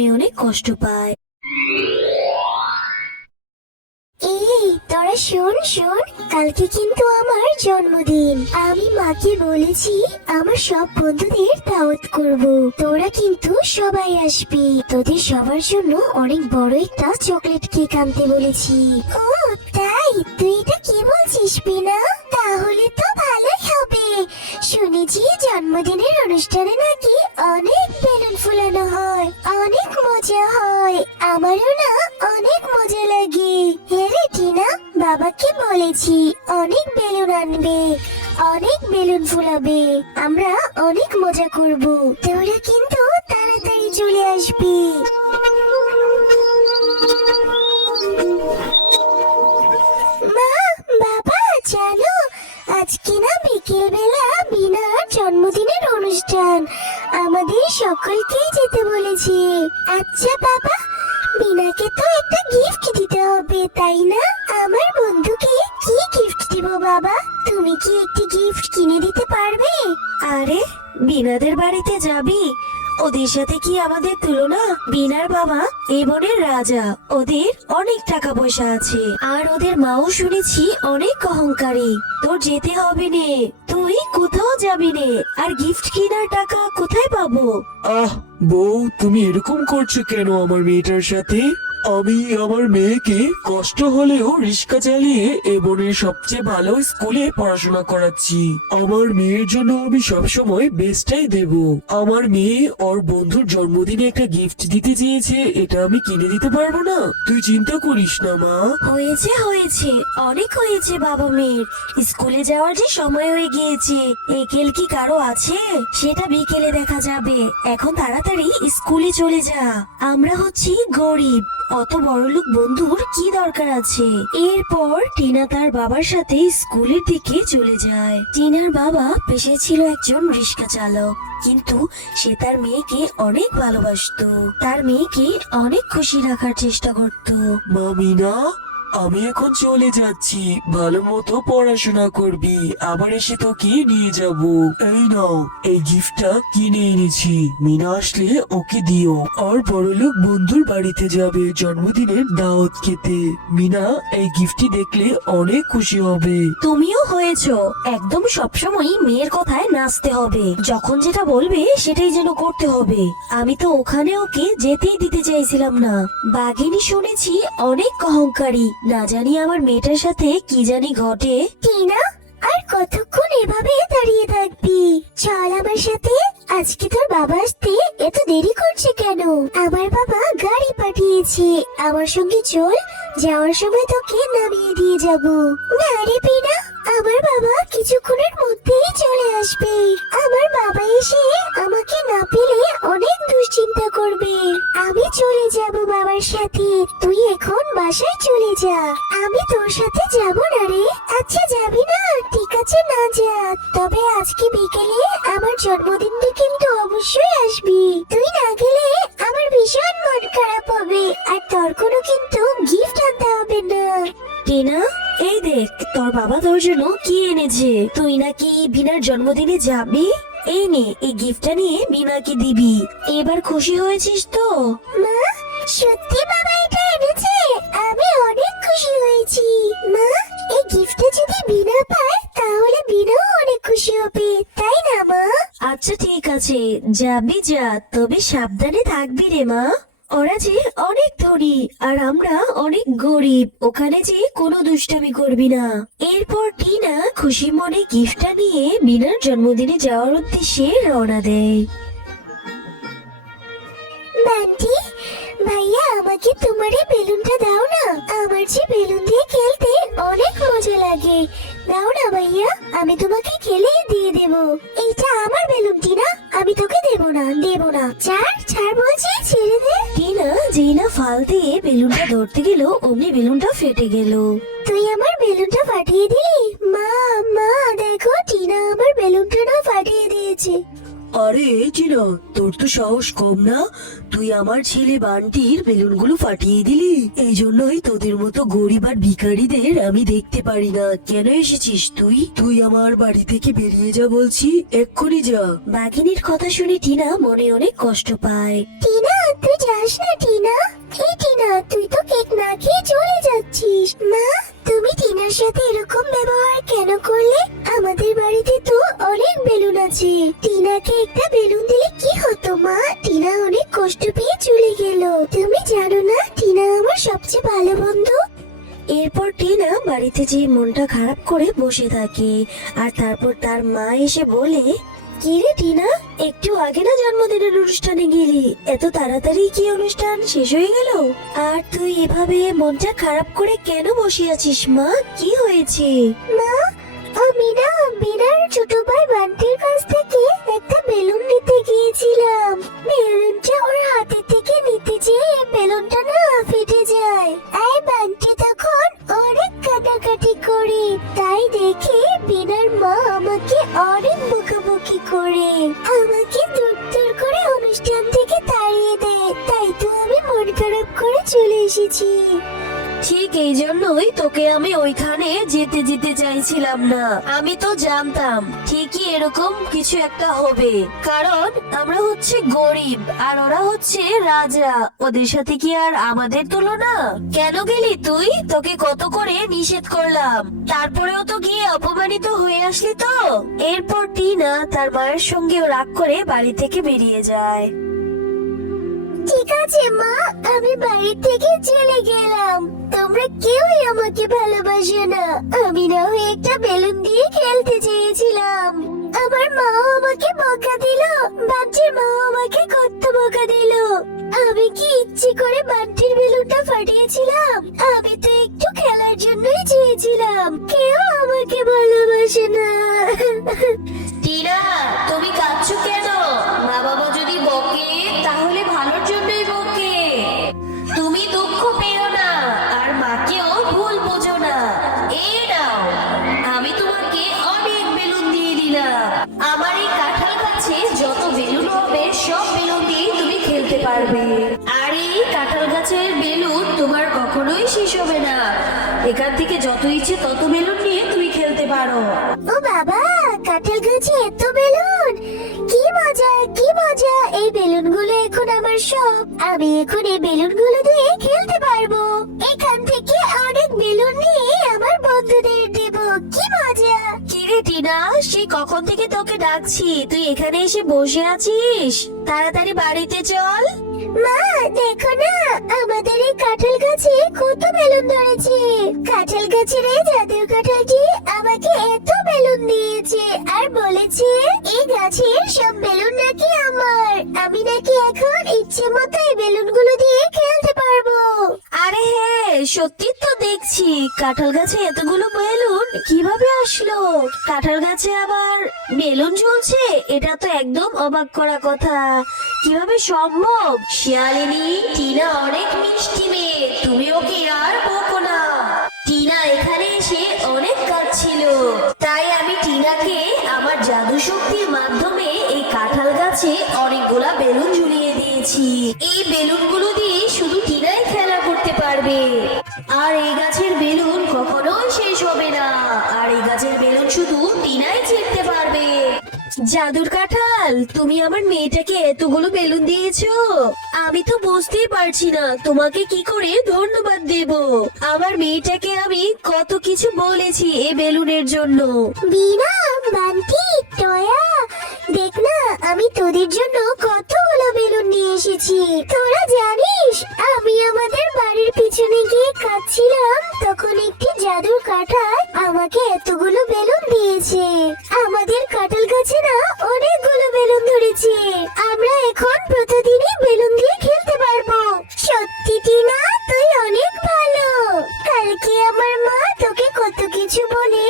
মনে অনেক কষ্ট পায়। এই তোরা শোন শোন, কালকে কিন্তু আমার জন্মদিন। আমি মাকে বলেছি আমার সব বন্ধুদের দাওয়াত করব। তোরা কিন্তু সবাই আসবি। তোদের সবার জন্য অনেক বড় একটা চকলেট কেক আনতে বলেছি। ও তাই? তুই এটা কি বলছিস বিনা? তাহলে তো ভালোই হবে। শুনেছি জন্মদিনের অনুষ্ঠানে নাকি অনেক বেলুন ফুলানো হয়, অনেক মজা হয়। আমারও না অনেক মজা লাগে। হ্যাঁ রে টিনা, বাবাকে বলেছি অনেক বেলুন আনবে, অনেক বেলুন ফুলাবে, আমরা অনেক মজা করব। তোরা কিন্তু তাড়াতাড়ি চলে আসবি। মা, বাবা জানো, আজকে না বিকেল বেলা বিনার জন্মদিনের অনুষ্ঠান, আমাদের সকলকেই যেতে বলেছে। আচ্ছা বাবা, বিনাকে তো একটা গিফট দিতে হবে তাই না? আমার বন্ধুকে কি গিফট দিব বাবা? তুমি কি একটি গিফট কিনে দিতে পারবে? আরে বিনাদের বাড়িতে যাবি? ওদের সাথে কি আমাদের তুলনা? বিনার বাবা এই বনের রাজা, ওদের অনেক টাকা পয়সা আছে, আর ওদের মাও শুনেছি অনেক অহংকারী। তোর যেতে হবে নে, তুই কোথাও যাবি নে। আর গিফট কেনার টাকা কোথায় পাবো? আহ বউ, তুমি এরকম করছো কেন আমার মেয়েটার সাথে? আমি আমার মেয়েকে কষ্ট হলেও রিক্সা চালিয়ে এ বনের সবচেয়ে ভালো স্কুলে পড়াশোনা করাচ্ছি। আমার মেয়ের জন্য আমি সবসময় বেস্টটাই দেব। আমার মেয়ে ওর বন্ধুর জন্মদিনে একটা গিফট দিতে চেয়েছে, এটা আমি কিনে দিতে পারবো না? তুই চিন্তা করিস না মা। হয়েছে হয়েছে, অনেক হয়েছে বাবা মেয়ের। স্কুলে যাওয়ার যে সময় হয়ে গিয়েছে। একেল কি কারো আছে? সেটা বিকেলে দেখা যাবে। এখন তাড়াতাড়ি স্কুলে চলে যা। আমরা হচ্ছি গরিব, অত বড়লোক বন্ধুর কি দরকার আছে? এরপর টিনা তার বাবার সাথে স্কুলের দিকে চলে যায়। টিনার বাবা পেশায় ছিল একজন রিক্সা চালক, কিন্তু সে তার মেয়েকে অনেক ভালোবাসতো, তার মেয়েকে অনেক খুশি রাখার চেষ্টা করত। মা মিনা, আমি এখন চলে যাচ্ছি, ভালো মতো পড়াশোনা করবি, আবার এসে তোকে নিয়ে যাব। এই নাও, এই গিফটটা কিনে এনেছি, মিনা আসলে ওকে দিও। আর বড়লোক বন্ধুর বাড়িতে যাবে জন্মদিনের দাওয়াত খেতে। মিনা এই গিফটটি দেখলে অনেক খুশি হবে। তুমিও হয়েছো, একদম সবসময় মেয়ের কথায় নাচতে হবে। যখন যেটা বলবে সেটাই যেন করতে হবে। আমি তো ওখানে ওকে যেতেই দিতে চাইছিলাম না। বাঘিনী শুনেছি অনেক অহংকারী, না জানি আমার মেয়েটার সাথে কি জানি ঘটে। টিনা, আর কতক্ষণ এভাবে দাঁড়িয়ে থাকবি? চল আমার সাথে। আজকে তোর বাবা আসতে এত দেরি করছে কেন? আমার বাবা গাড়ি পাঠিয়েছে, আমার সঙ্গে চল, যাওয়ার সময় তোকে নামিয়ে দিয়ে যাব। না রে পিনা, আমার বাবা কিছুক্ষণের মধ্যেই চলে আসবে। আমার বাবা এসে আমাকে না পেলে অনেক দুশ্চিন্তা করবে। আমি চলে যাব বাবার সাথে, তুই এখন বাসায় চলে যা। আমি তোর সাথে যাব না রে। আচ্ছা যাবি না? ঠিক আছে, না যা। তবে আজকে বিকেলে আমার জন্মদিনটা কিন্তু অবশ্যই আসবি। তুই না গেলে আমার ভীষণ মন খারাপ হবে, আর তোর কোনো কিন্তু গিফট আনতে হবে না। টিনা, এই দেখ তোর বাবা তোর জন্য কি এনেছে। তুই নাকি বিনার জন্মদিনে যাবি? এই নে, এই গিফটটা নিয়ে বিনাকে দিবি। এবার খুশি হয়েছিস তো? মা, সত্যি বাবা এটা এনেছে? আমি অনেক খুশি হয়েছি। মা, এই গিফটটা যদি বিনা পায় তাহলে বিনাও অনেক খুশি হবে, তাই না মা? আচ্ছা ঠিক আছে, যাবি যা, তবে সাবধানে থাকবি রে মা। ওরা যে অনেক ধনী আর আমরা অনেক গরিব, ওখানে যে কোনো দুষ্টামি করবি না। এরপর টিনা খুশি মনে গিফটটা নিয়ে বিনার জন্মদিনে যাওয়ার উদ্দেশ্যে রওনা দেয়। বান্টি, ভাইয়া আমাকে তোমার এই বেলুনটা দাও না। আমার যে বেলুন দিয়ে খেলতে অনেক মজা লাগে। দাও না ভাইয়া, আমি তোমাকে খেলে দিয়ে দেব। এইটা আমার বেলুনটি না, আমি তোকে দেব না, দেব না। ছাড় ছাড় বলছি, ছেড়ে দে। টিনা যেই না ফাল দিয়ে বেলুনটা ধরতে গেল, অমনি বেলুনটা ফেটে গেল। তুই আমার বেলুনটা ফাটিয়ে দিলি? মা, মা দেখো, টিনা আমার বেলুনটা না ফাটিয়ে দিয়েছে। আরে টিনা, তোর তো সাহস কম না? তুই আমার ছেলে বান্টির বেলুনগুলো ফাটিয়ে দিলি। এই জন্যই তোদের মতো গরিব আর ভিখারিদের আমি দেখতে পারি না। কেন এসেছিস তুই? তুই আমার বাড়ি থেকে বেরিয়ে যা বলছি, এক্ষুনি যা। বাঘিনীর কথা শুনে টিনা মনে অনেক কষ্ট পায়। টিনা, তুই যাস না টিনা। এই টিনা, তুই তো কেক না খেয়ে চলে যাচ্ছিস। মা, তুমি টিনার সাথে এরকম ব্যবহার কেন করলে? আমাদের বাড়িতে তো অনেক বেলুন আছে। টিনাকে একটা বেলুন দিলে কি হতো মা? টিনা অনেক কষ্ট পেয়ে চলে গেল। তুমি জানো না টিনা আমার সবচেয়ে ভালো বন্ধু। এরপর টিনা বাড়িতে যেয়ে মনটা খারাপ করে বসে থাকে। আর তারপর তার মা এসে বলে, কি রে টিনা, একটু আগে না জন্মদিনের অনুষ্ঠানে গেলি? এত তাড়াতাড়ি কি অনুষ্ঠান শেষ হয়ে গেল? আর তুই এভাবে মনটা খারাপ করে কেন বসে আছিস মা? কি হয়েছে? মা, আমি না বিনার ছোট ভাই বান্টির কাছ থেকে একটা বেলুন নিতে গিয়েছিলাম। বেলুনটা ওর হাতে থেকে নিতে যেয়ে বেলুনটা না ফেটে যায়। আর বান্টি তখন অনেক কাটাকাটি করে। তাই দেখে বিনার মা আমাকে অনেক বকাবকি করে, আমাকে দূর দূর করে অনুষ্ঠান থেকে তাড়িয়ে দেয়। তাই তো আমি মন খারাপ করে চলে এসেছি। ঠিক এই জন্যই তোকে আমি ওইখানে যেতে চাইছিলাম না। আমি তো জানতাম ঠিকই এরকম কিছু একটা হবে, কারণ আমরা হচ্ছে গরিব আর ওরা হচ্ছে রাজা। ওদের সাথে কি আর আমাদের তুলনা? কেন গেলি তুই? তোকে কত করে নিষেধ করলাম, তারপরেও তো গিয়ে অপমানিত হয়ে আসলি তো। এরপর টিনা তার মায়ের সঙ্গেও রাগ করে বাড়ি থেকে বেরিয়ে যায়। ঠিক আছে মা, আমি বাড়ি থেকে চলে গেলাম। তোমরা কেউই আমাকে ভালোবাসো না। আমি না হয় একটা বেলুন দিয়ে খেলতে চেয়েছিলাম। আমার মা আমাকে বকা দিল, বান্টির মা আমাকে কত বকা দিল। আমি কি ইচ্ছে করে বান্টির বেলুনটা ফাটিয়েছিলাম? আমি তো একটু খেলার জন্যই চেয়েছিলাম। কেউ আমাকে ভালোবাসে না। টিনা, তুমি কাঁদছো কেন? মা বাবা যদি বকে তাহলে ভালোর জন্যই বকে। তুমি দুঃখ পেও না আর মাকেও ভুল বোঝো না। এই নাও, আমি তোমাকে অনেক বেলুন দিয়ে দিলাম। আমার এই কাঁঠাল গাছে যত বেলুন হবে সব বেলুন দিয়ে তুমি খেলতে পারবে। আর এই কাঁঠাল গাছের বেলুন তোমার কখনোই শেষ হবে না। এখান থেকে যত ইচ্ছে তত বেলুন নিয়ে তুমি খেলতে পারো। ও বাবা, কাঁঠাল গাছে এত বেলুন! কি মজা, কি মজা! এই বেলুনগুলো এখন আমার সব। আমি এখন এই বেলুনগুলো দিয়ে খেলতে পারবো। এখান থেকে অনেক বেলুন নিয়ে আমার বন্ধুদের দেব। কি মজা! কিরে টিনা, সেই কখন থেকে তোকে ডাকছি, তুই এখানে এসে বসে আছিস? তাড়াতাড়ি বাড়িতে চল। মা, দেখো না আমাদের এই কাঁঠাল গাছে কত বেলুন ধরেছে। কাঁঠাল গাছের এই জাদুর কাঁঠালটি আমাকে এত বেলুন দিয়েছে আর বলেছে এই গাছের সব বেলুন নাকি আমার। আমি নাকি এখন ইচ্ছে মতো এই বেলুনগুলো দিয়ে খেলতে পারবো। আরে হ্যাঁ, সত্যি তো দেখছি কাঁঠাল গাছে এতগুলো বেলুন কিভাবে আসলো? কাঁঠাল গাছে আবার বেলুন ঝুলছে, এটা তো একদম অবাক করা কথা। কিভাবে সম্ভব? শিয়ালিনী, টিনা অনেক মিষ্টি মেয়ে, তুমি ওকে আর বকো না। টিনা এখানে এসে অনেক কাঁদছিল, তাই আমি টিনাকে আমার জাদু শক্তির মাধ্যমে এই কাঁঠাল গাছে অনেকগুলা বেলুন ঝুলিয়ে দিয়েছি। এই বেলুনগুলো দিয়ে শুধু টিনাই খেলা করতে পারবে। আর এই গাছের বেলুন কখনোই শেষ হবে না। আর এই গাছের বেলুন শুধু টিনাই ছিঁড়তে পারবে। জাদুর কাঁঠাল, তুমি আমার মেয়েটাকে এতগুলো বেলুন দিয়েছো। আমি তো বুঝতেই পারছি না তোমাকে কি করে ধন্যবাদ দেব। আমার মেয়েটাকে আমি কত কিছু বলেছি এই বেলুনের জন্য। বিনা, বান্টি, টয়া, দেখ না আমি তোদের জন্য কতগুলো বেলুন নিয়ে এসেছি। তোরা জানিস আমি আমাদের বাড়ির পিছনে গিয়ে কাঁদছিলাম, তখন একটি জাদুর কাঁঠাল আমাকে এতগুলো বেলুন দিয়েছে। আমাদের কাঁঠাল গাছে না অনেকগুলো বেলুন ধরেছে। আমরা এখন প্রতিদিনই বেলুন দিয়ে খেলতে পারবো। সত্যি টিনা, তুই অনেক ভালো। কালকে আমার মা তোকে কত কিছু বলে